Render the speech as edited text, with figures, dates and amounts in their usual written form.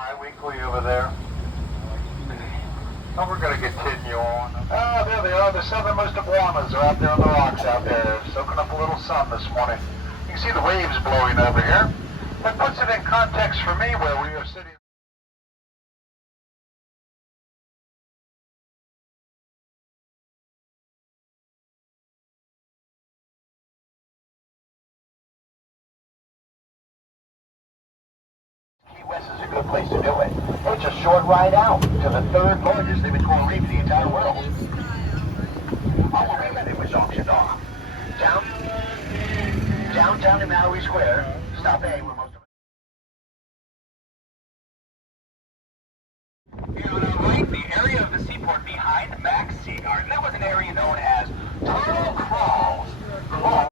Bi-weekly over there. Now we're going to continue on. Ah, there they are. The southernmost iguanas are out there on the rocks out there, soaking up a little sun this morning. You can see the waves blowing over here. That puts it in context for me where we are sitting. Key West is a good place to do it. It's a short ride out to the third largest living coral reef in the entire world. Oh, well, wait a minute, it was auctioned off. Downtown in Mallory Square, stop A, where most of it. And on our right, the area of the seaport behind Mac's Sea Garden. That was an area known as